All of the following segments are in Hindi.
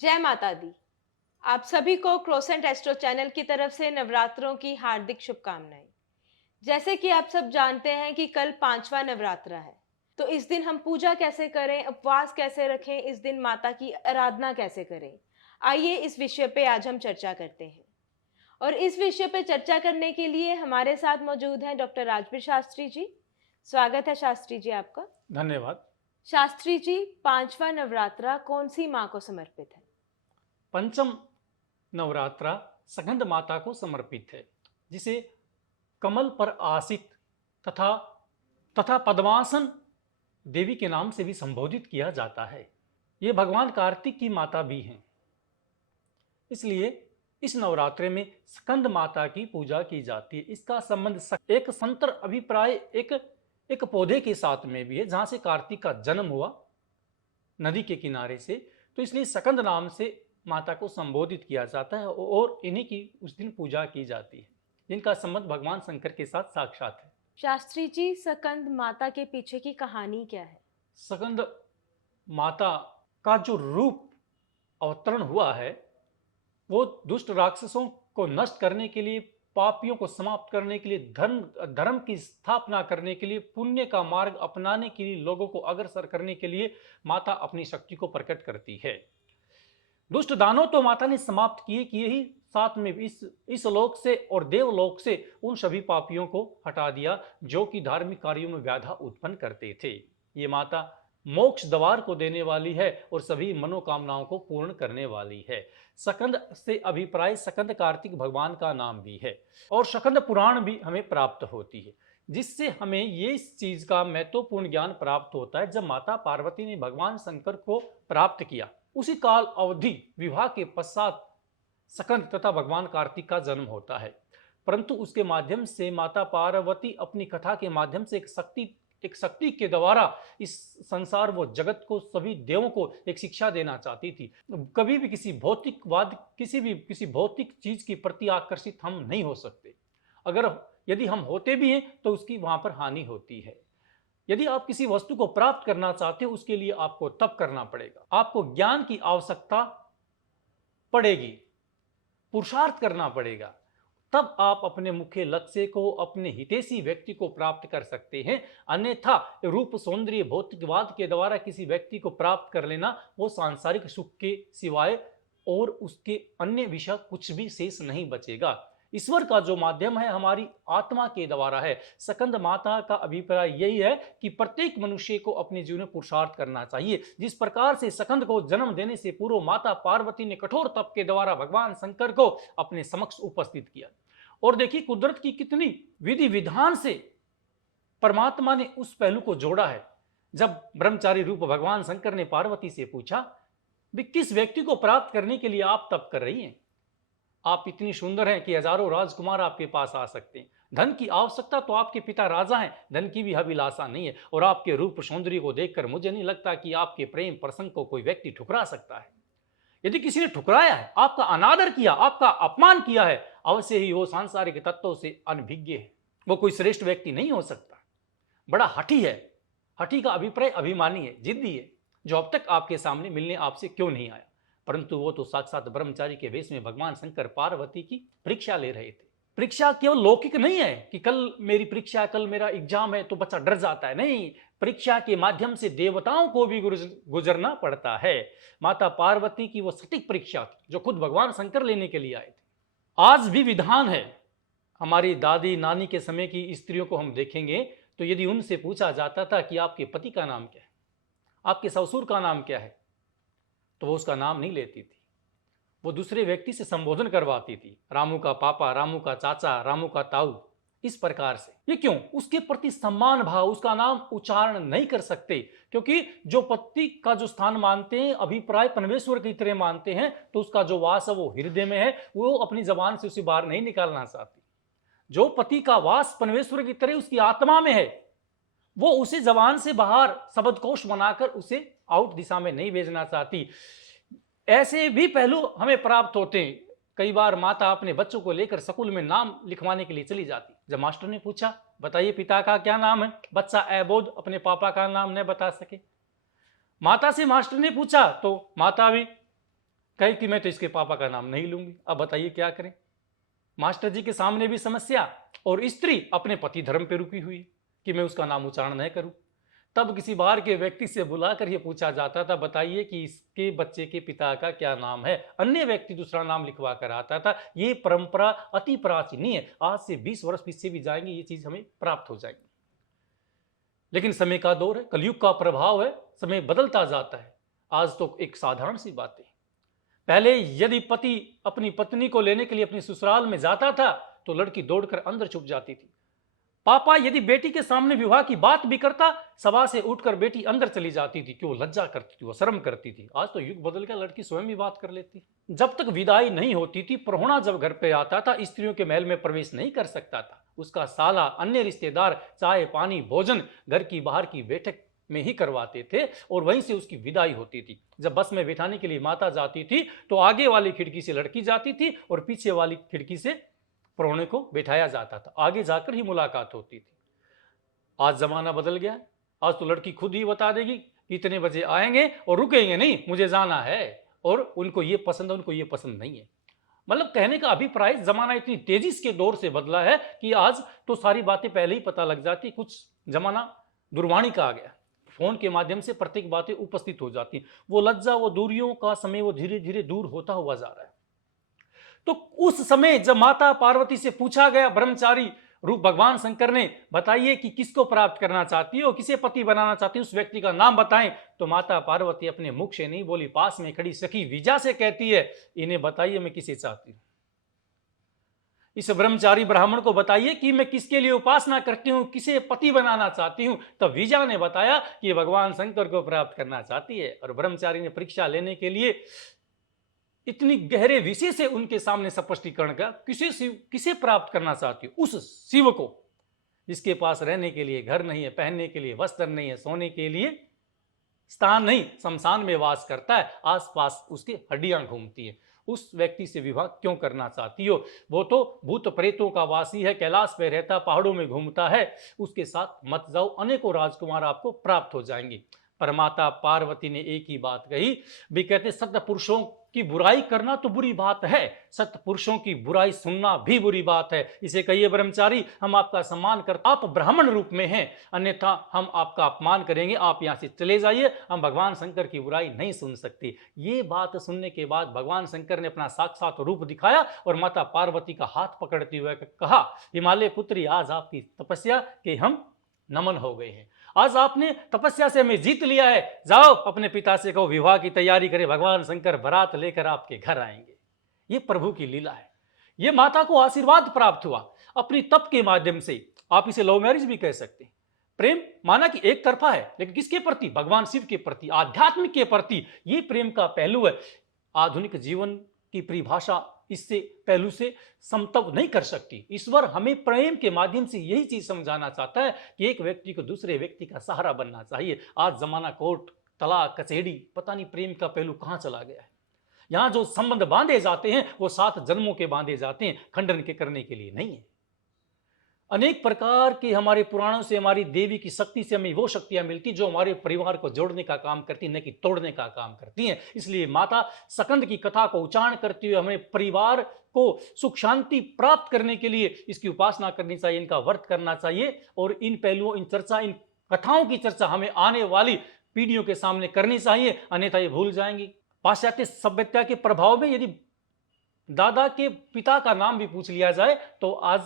जय माता दी। आप सभी को क्रोसेंट एस्ट्रो चैनल की तरफ से नवरात्रों की हार्दिक शुभकामनाएं। जैसे कि आप सब जानते हैं कि कल पांचवा नवरात्रा है, तो इस दिन हम पूजा कैसे करें, उपवास कैसे रखें, इस दिन माता की आराधना कैसे करें। आइए इस विषय पे आज हम चर्चा करते हैं। और इस विषय पे चर्चा करने के लिए हमारे साथ मौजूद हैं डॉक्टर राजवीर शास्त्री जी। स्वागत है शास्त्री जी आपका। धन्यवाद। शास्त्री जी, पांचवा नवरात्रा कौन सी माँ को समर्पित है? पंचम नवरात्रा स्कंद माता को समर्पित है, जिसे कमल पर आसित तथा तथा पद्मासन देवी के नाम से भी संबोधित किया जाता है। ये भगवान कार्तिक की माता भी हैं। इसलिए इस नवरात्रे में स्कंद माता की पूजा की जाती है। इसका संबंध एक संतर अभिप्राय एक पौधे के साथ में भी है, जहां से कार्तिक का जन्म हुआ, नदी के किनारे से। तो इसलिए स्कंद नाम से माता को संबोधित किया जाता है और इन्हीं की उस दिन पूजा की जाती है, जिनका संबंध भगवान शंकर के साथ साक्षात है। शास्त्री जी, स्कंद माता के पीछे की कहानी क्या है? स्कंद माता का जो रूप अवतरण हुआ है, वो दुष्ट राक्षसों को नष्ट करने के लिए, पापियों को समाप्त करने के लिए, धर्म की स्थापना करने के लिए, पुण्य का मार्ग अपनाने के लिए, लोगों को अग्रसर करने के लिए माता अपनी शक्ति को प्रकट करती है। दुष्ट दानव तो माता ने समाप्त किए ही, साथ में इस लोक से और देवलोक से उन सभी पापियों को हटा दिया जो कि धार्मिक कार्यों में व्याधा उत्पन्न करते थे। ये माता मोक्ष द्वार को देने वाली है और सभी मनोकामनाओं को पूर्ण करने वाली है। स्कंद से अभिप्राय स्कंद कार्तिक भगवान का नाम भी है और स्कंद पुराण भी हमें प्राप्त होती है, जिससे हमें ये इस चीज का महत्वपूर्ण ज्ञान प्राप्त होता है। जब माता पार्वती ने भगवान शंकर को प्राप्त किया, उसी काल अवधि विवाह के पश्चात स्कंद तथा भगवान कार्तिक का जन्म होता है। परंतु उसके माध्यम से माता पार्वती अपनी कथा के माध्यम से एक शक्ति के द्वारा इस संसार व जगत को, सभी देवों को एक शिक्षा देना चाहती थी। कभी भी किसी भौतिक चीज के प्रति आकर्षित हम नहीं हो सकते। अगर यदि हम होते भी हैं तो उसकी वहां पर हानि होती है। यदि आप किसी वस्तु को प्राप्त करना चाहते हो, उसके लिए आपको तप करना पड़ेगा, आपको ज्ञान की आवश्यकता पड़ेगी, पुरुषार्थ करना पड़ेगा। तब आप अपने मुख्य लक्ष्य को, अपने हितैषी व्यक्ति को प्राप्त कर सकते हैं। अन्यथा रूप, सौंदर्य, भौतिकवाद के द्वारा किसी व्यक्ति को प्राप्त कर लेना, वो सांसारिक सुख के सिवाय और उसके अन्य विषय कुछ भी शेष नहीं बचेगा। ईश्वर का जो माध्यम है हमारी आत्मा के द्वारा है। स्कंद माता का अभिप्राय यही है कि प्रत्येक मनुष्य को अपने जीवन में पुरुषार्थ करना चाहिए। जिस प्रकार से स्कंद को जन्म देने से पूर्व माता पार्वती ने कठोर तप के द्वारा भगवान शंकर को अपने समक्ष उपस्थित किया, और देखिए कुदरत की कितनी विधि विधान से परमात्मा ने उस पहलू को जोड़ा है। जब ब्रह्मचारी रूप भगवान शंकर ने पार्वती से पूछा, किस व्यक्ति को प्राप्त करने के लिए आप तप कर रही हैं? आप इतनी सुंदर हैं कि हजारों राजकुमार आपके पास आ सकते हैं। धन की आवश्यकता तो आपके पिता राजा हैं, धन की भी अभिलाषा नहीं है, और आपके रूप सौंदर्य को देखकर मुझे नहीं लगता कि आपके प्रेम प्रसंग को कोई व्यक्ति ठुकरा सकता है। यदि किसी ने ठुकराया है, आपका अनादर किया, आपका अपमान किया है, अवश्य ही वो सांसारिक तत्वों से अनभिज्ञ है, वो कोई श्रेष्ठ व्यक्ति नहीं हो सकता। बड़ा हठी है। हठी का अभिप्राय अभिमानी है, जिद्दी है, जो अब तक आपके सामने मिलने आपसे क्यों नहीं आया। परंतु वो तो साक्षात ब्रह्मचारी के वेश में भगवान शंकर पार्वती की परीक्षा ले रहे थे। परीक्षा केवल लौकिक नहीं है कि कल मेरी परीक्षा, कल मेरा एग्जाम है तो बच्चा डर जाता है, नहीं। परीक्षा के माध्यम से देवताओं को भी गुजरना पड़ता है। माता पार्वती की वो सटीक परीक्षा थी जो खुद भगवान शंकर लेने के लिए आए थे। आज भी विधान है, हमारी दादी नानी के समय की स्त्रियों को हम देखेंगे तो यदि उनसे पूछा जाता था कि आपके पति का नाम क्या है, आपके ससुर का नाम क्या है, तो वो उसका नाम नहीं लेती थी, वो दूसरे व्यक्ति से संबोधन करवाती थी। रामू का पापा, रामू का चाचा, रामू का ताऊ, इस प्रकार से। ये क्यों? उसके प्रति सम्मान भाव, उसका नाम उच्चारण नहीं कर सकते, क्योंकि जो पति का जो स्थान मानते हैं, अभिप्राय परमेश्वर की तरह मानते हैं, तो उसका जो वास है वो हृदय में है, वो अपनी जबान से उसे बाहर नहीं निकालना चाहती। जो पति का वास परमेश्वर की तरह उसकी आत्मा में है, वो उसे जबान से बाहर शब्दकोश बनाकर उसे आउट दिशा में नहीं भेजना चाहती। ऐसे भी पहलू हमें प्राप्त होते हैं। कई बार माता अपने बच्चों को लेकर स्कूल में नाम लिखवाने के लिए चली जाती। जब मास्टर ने पूछा, बताइए पिता का क्या नाम है, बच्चा अबोध अपने पापा का नाम नहीं बता सके। माता से मास्टर ने पूछा तो माता भी कहे कि मैं तो इसके पापा का नाम नहीं लूंगी। अब बताइए क्या करें। मास्टर जी के सामने भी समस्या, और स्त्री अपने पति धर्म पे रुकी हुई कि मैं उसका नाम उच्चारण न करूं। तब किसी बाहर के व्यक्ति से बुलाकर यह पूछा जाता था, बताइए कि इसके बच्चे के पिता का क्या नाम है। अन्य व्यक्ति दूसरा नाम लिखवा कर आता था। ये परंपरा अति प्राचीन है, आज से 20 वर्ष पीछे भी जाएंगे ये चीज हमें प्राप्त हो जाएगी। लेकिन समय का दौर है, कलयुग का प्रभाव है, समय बदलता जाता है। आज तो एक साधारण सी बात है, पहले यदि पति अपनी पत्नी को लेने के लिए अपने ससुराल में जाता था तो लड़की दौड़कर अंदर छुप जाती थी। पापा यदि बेटी के सामने विवाह की बात भी करता, सभा से उठकर बेटी अंदर चली जाती थी कि वो लज्जा करती थी, वो शर्म करती थी। आज तो युग बदल गया, लड़की स्वयं ही बात कर लेती। जब तक विदाई नहीं होती थी, परहुणा जब घर पे आता था, स्त्रियों के महल में प्रवेश नहीं कर सकता था। उसका साला, अन्य रिश्तेदार चाय पानी भोजन घर की बाहर की बैठक में ही करवाते थे और वहीं से उसकी विदाई होती थी। जब बस में बिठाने के लिए माता जाती थी तो आगे वाली खिड़की से लड़की जाती थी और पीछे वाली खिड़की से परौणे को बिठाया जाता था, आगे जाकर ही मुलाकात होती थी। आज जमाना बदल गया, आज तो लड़की खुद ही बता देगी कि इतने बजे आएंगे और रुकेंगे नहीं, मुझे जाना है, और उनको ये पसंद है, उनको ये पसंद नहीं है। मतलब कहने का अभिप्राय, जमाना इतनी तेजी के दौर से बदला है कि आज तो सारी बातें पहले ही पता लग जाती। कुछ जमाना दूरवाणी का आ गया, फोन के माध्यम से प्रत्येक बातें उपस्थित हो जाती। वो लज्जा, वो दूरियों का समय वो धीरे धीरे दूर होता हुआ जा रहा है। तो उस समय जब माता पार्वती से पूछा गया, ब्रह्मचारी रूप भगवान शंकर ने, बताइए कि किसको प्राप्त करना चाहती हो, किसे पति बनाना चाहती हो, उस व्यक्ति का नाम बताएं। तो माता पार्वती अपने मुख से नहीं बोली, पास में खड़ी सखी विजा से कहती है, इन्हें बताइए मैं किसे चाहती हूं, इस ब्रह्मचारी ब्राह्मण को बताइए कि मैं किसके लिए उपासना करती हूं, किसे पति बनाना चाहती हूं। तब विजा ने बताया कि भगवान शंकर को प्राप्त करना चाहती है। और ब्रह्मचारी ने परीक्षा लेने के लिए इतनी गहरे विषय से उनके सामने स्पष्टीकरण का, किसे प्राप्त करना चाहती हो, उस शिव को जिसके पास रहने के लिए घर नहीं है, पहनने के लिए वस्त्र नहीं है, सोने के लिए स्थान नहीं, शमशान में वास करता है, आसपास उसकी हड्डियां घूमती है। उस व्यक्ति से विवाह क्यों करना चाहती हो? वो तो भूत प्रेतों का वासी है, कैलाश पे रहता, पहाड़ों में घूमता है, उसके साथ मत जाओ, अनेकों राजकुमार आपको प्राप्त हो जाएंगे। पर माता पार्वती ने एक ही बात कही, भी कहते सत्य पुरुषों की बुराई करना तो बुरी बात है, सत्य पुरुषों की बुराई सुनना भी बुरी बात है। इसे कहिए ब्रह्मचारी, हम आपका सम्मान करते, आप ब्राह्मण रूप में हैं, अन्यथा हम आपका अपमान करेंगे, आप यहां से चले जाइए, हम भगवान शंकर की बुराई नहीं सुन सकते। ये बात सुनने के बाद भगवान शंकर ने अपना साक्षात रूप दिखाया और माता पार्वती का हाथ पकड़ते हुए कहा, हिमालय पुत्री, आज आपकी तपस्या के हम नमन हो गए हैं, आज आपने तपस्या से हमें जीत लिया है, जाओ अपने पिता से कहो विवाह की तैयारी करें, भगवान शंकर बारात लेकर आपके घर आएंगे। ये प्रभु की लीला है। ये माता को आशीर्वाद प्राप्त हुआ अपनी तप के माध्यम से। आप इसे लव मैरिज भी कह सकते हैं। प्रेम माना कि एक तरफा है, लेकिन किसके प्रति? भगवान शिव के प्रति, आध्यात्मिक के प्रति। ये प्रेम का पहलू है। आधुनिक जीवन की परिभाषा इससे पहलू से समतव नहीं कर सकती। ईश्वर हमें प्रेम के माध्यम से यही चीज समझाना चाहता है कि एक व्यक्ति को दूसरे व्यक्ति का सहारा बनना चाहिए। आज जमाना कोर्ट, तलाक, कचहरी, पता नहीं प्रेम का पहलू कहां चला गया है। यहां जो संबंध बांधे जाते हैं वो 7 जन्मों के बांधे जाते हैं, खंडन के करने के लिए नहीं है। अनेक प्रकार के हमारे पुराणों से, हमारी देवी की शक्ति से हमें वो शक्तियां मिलती जो हमारे परिवार को जोड़ने का काम करती, न कि तोड़ने का काम करती हैं। इसलिए माता स्कंद की कथा को उच्चारण करते हुए हमें परिवार को सुख शांति प्राप्त करने के लिए इसकी उपासना करनी चाहिए, इनका व्रत करना चाहिए। और इन पहलुओं, इन कथाओं की चर्चा हमें आने वाली पीढ़ियों के सामने करनी चाहिए, अन्यथा ये भूल जाएंगी। पाश्चात्य सभ्यता के प्रभाव में यदि दादा के पिता का नाम भी पूछ लिया जाए तो आज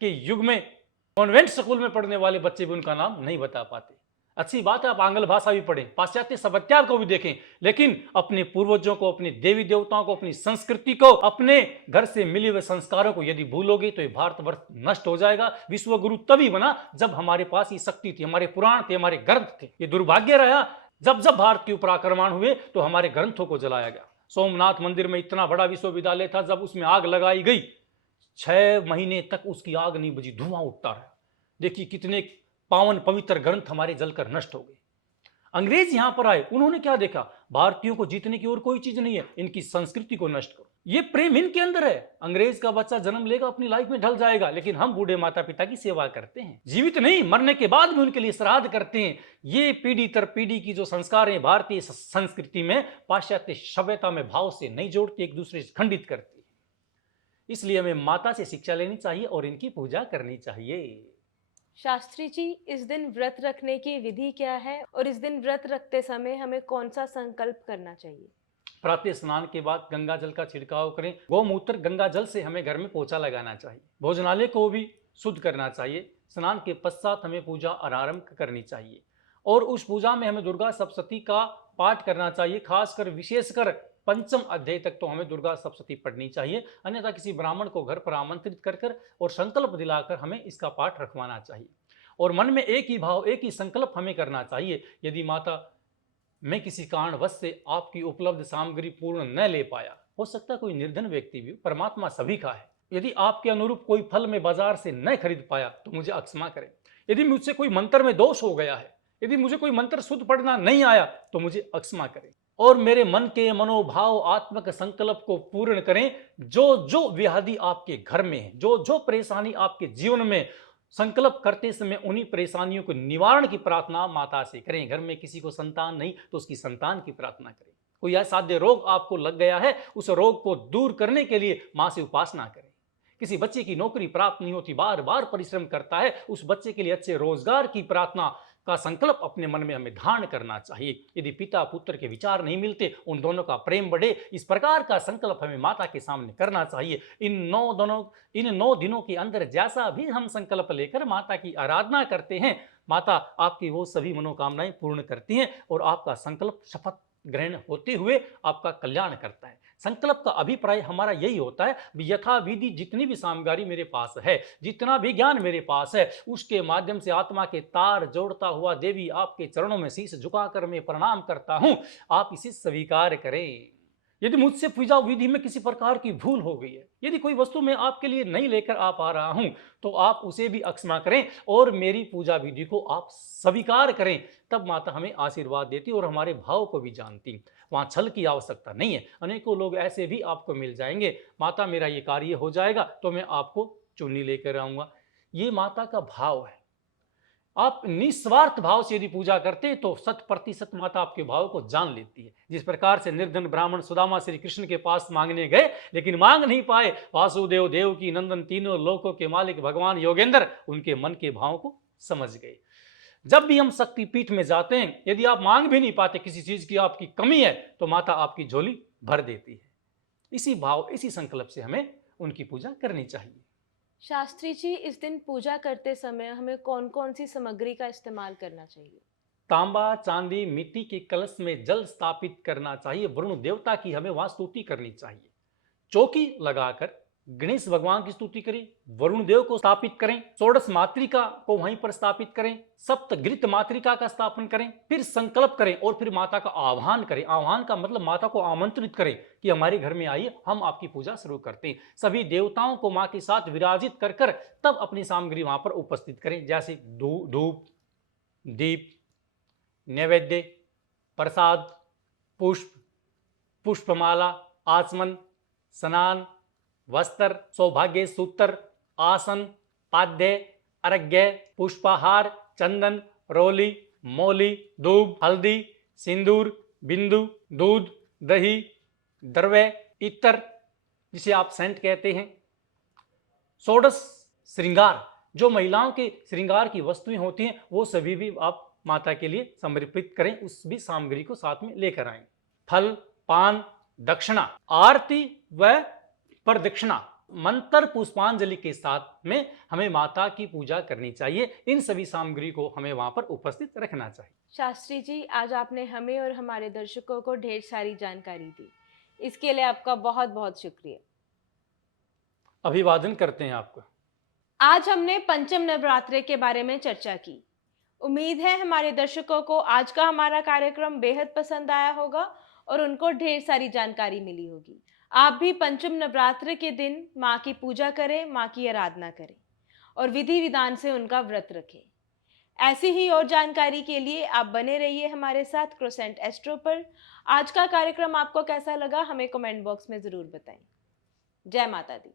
के युग में कॉन्वेंट स्कूल में पढ़ने वाले बच्चे भी उनका नाम नहीं बता पाते। अच्छी बात है, आप आंग्ल भाषा भी पढ़ें, पाश्चात्य सभ्यता को भी देखें, लेकिन अपने पूर्वजों को, अपने देवी देवताओं को, अपनी संस्कृति को, अपने घर से मिले हुए संस्कारों को यदि भूलोगे तो ये भारतवर्ष नष्ट हो जाएगा। विश्व गुरु तभी बना जब हमारे पास ये शक्ति थी, हमारे पुराण थे, हमारे ग्रंथ थे। ये दुर्भाग्य रहा जब जब भारत के ऊपर आक्रमण हुए तो हमारे ग्रंथों को जलाया गया। सोमनाथ मंदिर में इतना बड़ा विश्वविद्यालय था, जब उसमें आग लगाई गई 6 महीने तक उसकी आग नहीं बुझी, धुआं उठता रहा। देखिए कितने पावन पवित्र ग्रंथ हमारे जलकर नष्ट हो गए। अंग्रेज यहां पर आए, उन्होंने क्या देखा? भारतीयों को जीतने की और कोई चीज नहीं है, इनकी संस्कृति को नष्ट करो। ये प्रेम इनके अंदर है। अंग्रेज का बच्चा जन्म लेगा, अपनी लाइफ में ढल जाएगा, लेकिन हम बूढ़े माता पिता की सेवा करते हैं, जीवित नहीं मरने के बाद भी उनके लिए श्राद्ध करते हैं। ये पीढ़ी तर पीढ़ी की जो संस्कार है भारतीय संस्कृति में, पाश्चात्य सभ्यता में भाव से नहीं जोड़ती, एक दूसरे से खंडित करती है। इसलिए हमें माता से शिक्षा लेनी चाहिए और इनकी पूजा करनी चाहिए। शास्त्री जी, इस दिन व्रत रखने की विधि क्या है और इस दिन व्रत रखते समय हमें कौन सा संकल्प करना चाहिए? प्रातः स्नान के बाद गंगा जल का छिड़काव करें। गौमूत्र गंगा जल से हमें घर में पोछा लगाना चाहिए। भोजनालय को भी शुद्ध करना चाहिए। स्नान के पश्चात हमें पूजा आरंभ करनी चाहिए और उस पूजा में हमें दुर्गा सप्तशती का पाठ करना चाहिए। खासकर विशेषकर पंचम अध्याय तक तो हमें दुर्गा सप्तशती पढ़नी चाहिए, अन्यथा किसी ब्राह्मण को घर पर आमंत्रित कर और संकल्प दिलाकर हमें इसका पाठ रखवाना चाहिए। और मन में एक ही भाव, एक ही संकल्प हमें करना चाहिए, यदि माता मैं किसी कारणवश से आपकी उपलब्ध सामग्री पूर्ण न ले पाया, हो सकता है कोई निर्धन व्यक्ति भी, परमात्मा सभी का है, यदि आपके अनुरूप कोई फल में बाजार से न खरीद पाया तो मुझे अक्षमा करें। यदि मुझसे कोई मंत्र में दोष हो गया है, यदि मुझे कोई मंत्र शुद्ध पढ़ना नहीं आया तो मुझे अक्षमा करें और मेरे मन के मनोभाव आत्मक संकल्प को पूर्ण करें। जो जो व्याधि आपके घर में है, जो जो परेशानी आपके जीवन में, संकल्प करते समय उन्हीं परेशानियों को निवारण की प्रार्थना माता से करें। घर में किसी को संतान नहीं तो उसकी संतान की प्रार्थना करें। कोई असाध्य रोग आपको लग गया है, उस रोग को दूर करने के लिए मां से उपासना करें। किसी बच्चे की नौकरी प्राप्त नहीं होती, बार बार परिश्रम करता है, उस बच्चे के लिए अच्छे रोजगार की प्रार्थना का संकल्प अपने मन में हमें धारण करना चाहिए। यदि पिता पुत्र के विचार नहीं मिलते, उन दोनों का प्रेम बढ़े, इस प्रकार का संकल्प हमें माता के सामने करना चाहिए। इन 9 दिनों के अंदर जैसा भी हम संकल्प लेकर माता की आराधना करते हैं, माता आपकी वो सभी मनोकामनाएं पूर्ण करती हैं और आपका संकल्प शपथ ग्रहण होते हुए आपका कल्याण करता है। संकल्प का अभिप्राय हमारा यही होता है, यथा विधि जितनी भी सामग्री मेरे पास है, जितना भी ज्ञान मेरे पास है, उसके माध्यम से आत्मा के तार जोड़ता हुआ देवी आपके चरणों में शीश झुकाकर मैं प्रणाम करता हूं, आप इसे स्वीकार करें। यदि मुझसे पूजा विधि में किसी प्रकार की भूल हो गई है, यदि कोई वस्तु मैं आपके लिए नहीं लेकर आ पा रहा हूं, तो आप उसे भी अक्षमा करें और मेरी पूजा विधि को आप स्वीकार करें। तब माता हमें आशीर्वाद देती और हमारे भाव को भी जानती। वहां छल की आवश्यकता नहीं है। अनेकों लोग ऐसे भी आपको मिल जाएंगे, माता मेरा ये कार्य हो जाएगा तो मैं आपको चुन्नी लेकर आऊंगा। ये माता का भाव है। आप निस्वार्थ भाव से यदि पूजा करते हैं तो 100% माता आपके भाव को जान लेती है। जिस प्रकार से निर्धन ब्राह्मण सुदामा श्री कृष्ण के पास मांगने गए लेकिन मांग नहीं पाए, वासुदेव देव की नंदन तीनों लोकों के मालिक भगवान योगेंद्र उनके मन के भाव को समझ गए। जब भी हम शक्तिपीठ में जाते हैं, यदि आप मांग भी नहीं पाते, किसी चीज की आपकी कमी है, तो माता आपकी झोली भर देती है। इसी भाव, इसी संकल्प से हमें उनकी पूजा करनी चाहिए। शास्त्री जी, इस दिन पूजा करते समय हमें कौन कौन सी सामग्री का इस्तेमाल करना चाहिए? तांबा, चांदी, मिट्टी के कलश में जल स्थापित करना चाहिए। वरुण देवता की हमें वहां स्तुति करनी चाहिए। चौकी लगाकर गणेश भगवान की स्तुति करें, वरुण देव को स्थापित करें, षोडश मातृका को वहीं पर स्थापित करें, सप्तघृत मातृका का स्थापन करें, फिर संकल्प करें और फिर माता का आह्वान करें। आह्वान का मतलब माता को आमंत्रित करें कि हमारे घर में आइए, हम आपकी पूजा शुरू करते हैं। सभी देवताओं को मां के साथ विराजित कर तब अपनी सामग्री वहां पर उपस्थित करें, जैसे धूप, दीप, नैवेद्य, प्रसाद, पुष्प, पुष्पमाला, आचमन, स्नान, वस्त्र, सौभाग्य सूत्र, आसन, पाद्य, अर्घ्य, पुष्पाहार, चंदन, रोली, मौली, धूप, हल्दी, सिंदूर, बिंदु, दूध, दही, द्रव्य, इत्र जिसे आप सेंट कहते हैं, षोडश श्रृंगार, जो महिलाओं के श्रृंगार की वस्तुएं होती हैं, वो सभी भी आप माता के लिए समर्पित करें, उस भी सामग्री को साथ में लेकर आएं। फल, पान, दक्षिणा, आरती व प्रदक्षिणा, मंत्र पुष्पांजलि के साथ में हमें माता की पूजा करनी चाहिए। इन सभी सामग्री को हमें वहां पर उपस्थित रखना चाहिए। शास्त्री जी, आज आपने हमें और हमारे दर्शकों को ढेर सारी जानकारी दी, इसके लिए आपका बहुत बहुत शुक्रिया। अभिवादन करते हैं आपको। आज हमने पंचम नवरात्रे के बारे में चर्चा की। उम्मीद है हमारे दर्शकों को आज का हमारा कार्यक्रम बेहद पसंद आया होगा और उनको ढेर सारी जानकारी मिली होगी। आप भी पंचम नवरात्र के दिन माँ की पूजा करें, माँ की आराधना करें और विधि विधान से उनका व्रत रखें। ऐसी ही और जानकारी के लिए आप बने रहिए हमारे साथ क्रोसेंट एस्ट्रो पर। आज का कार्यक्रम आपको कैसा लगा हमें कमेंट बॉक्स में ज़रूर बताएं। जय माता दी।